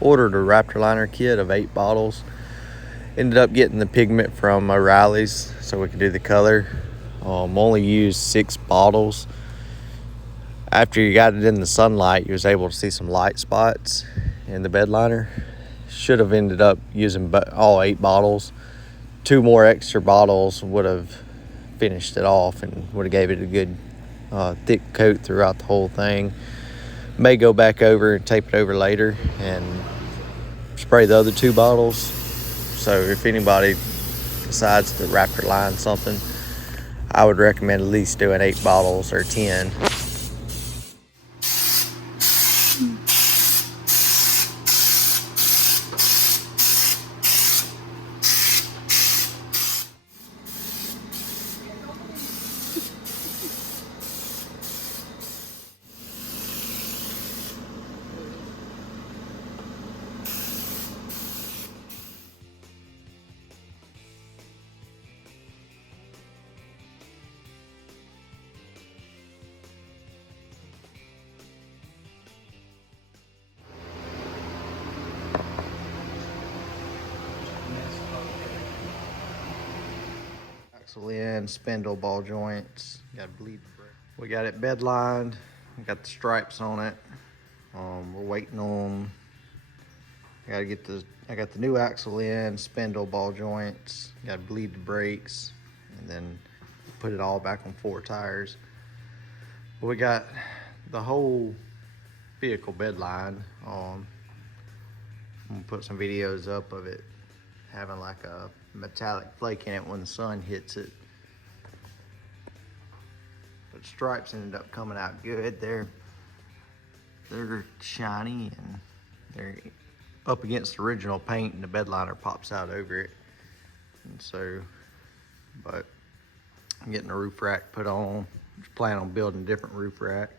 Ordered a Raptor liner kit of 8 bottles. Ended up getting the pigment from O'Reilly's so we could do the color. Only used 6 bottles. After you got it in the sunlight, you was able to see some light spots in the bed liner. Should have ended up using all 8 bottles. 2 more extra bottles would have finished it off and would have gave it a good thick coat throughout the whole thing. May go back over and tape it over later and spray the other 2 bottles. So if anybody decides to Raptor line something, I would recommend at least doing 8 bottles or 10. Axle in, spindle ball joints. Got bleed. We got it bed lined. We got the stripes on it. We're waiting on. I got the new axle in, spindle ball joints. Got to bleed the brakes, and then put it all back on 4 tires. But we got the whole vehicle bed line. I'm gonna put some videos up of it having like a metallic flake in it when the sun hits it. But stripes ended up coming out good. They're shiny and they're up against the original paint, and the bed liner pops out over it. And so, but I'm getting a roof rack put on. Just plan on building a different roof rack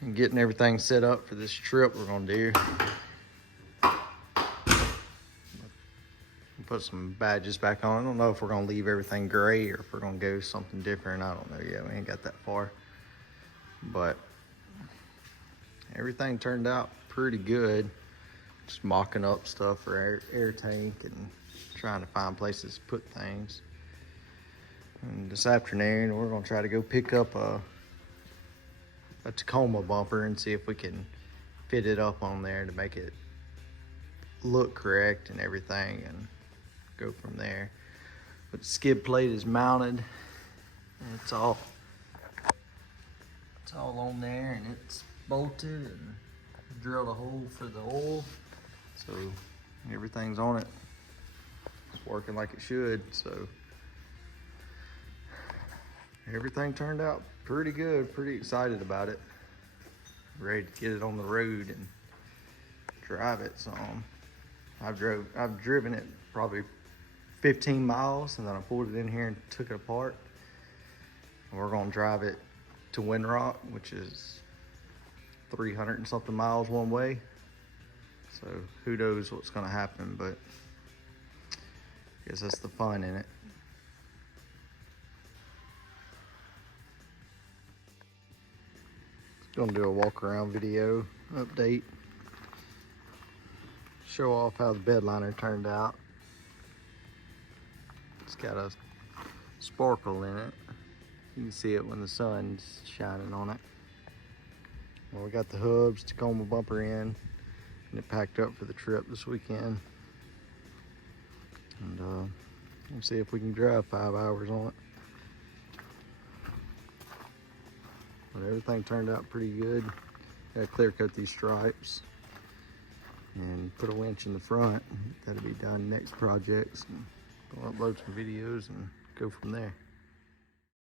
and getting everything set up for this trip we're gonna do. Put some badges back on. I don't know if we're gonna leave everything gray or if we're gonna go something different. I don't know yet. We ain't got that far. But everything turned out pretty good. Just mocking up stuff for air tank and trying to find places to put things. And this afternoon, we're gonna try to go pick up a Tacoma bumper and see if we can fit it up on there to make it look correct and everything, and go from there. But the skid plate is mounted, and it's all on there, and it's bolted, and drilled a hole for the oil, so everything's on it. It's working like it should. So everything turned out pretty good. Pretty excited about it. Ready to get it on the road and drive it some. I've driven it probably 15 miles, and then I pulled it in here and took it apart. And we're gonna drive it to Windrock, which is 300 and something miles one way. So who knows what's gonna happen, but I guess that's the fun in it. Gonna do a walk around video update. Show off how the bed liner turned out. It's got a sparkle in it. You can see it when the sun's shining on it. Well, we got the hubs, Tacoma bumper in, and it packed up for the trip this weekend. And we'll see if we can drive 5 hours on it. But everything turned out pretty good. Gotta clear coat these stripes and put a winch in the front. That'll be done next projects. And we'll upload some videos and go from there.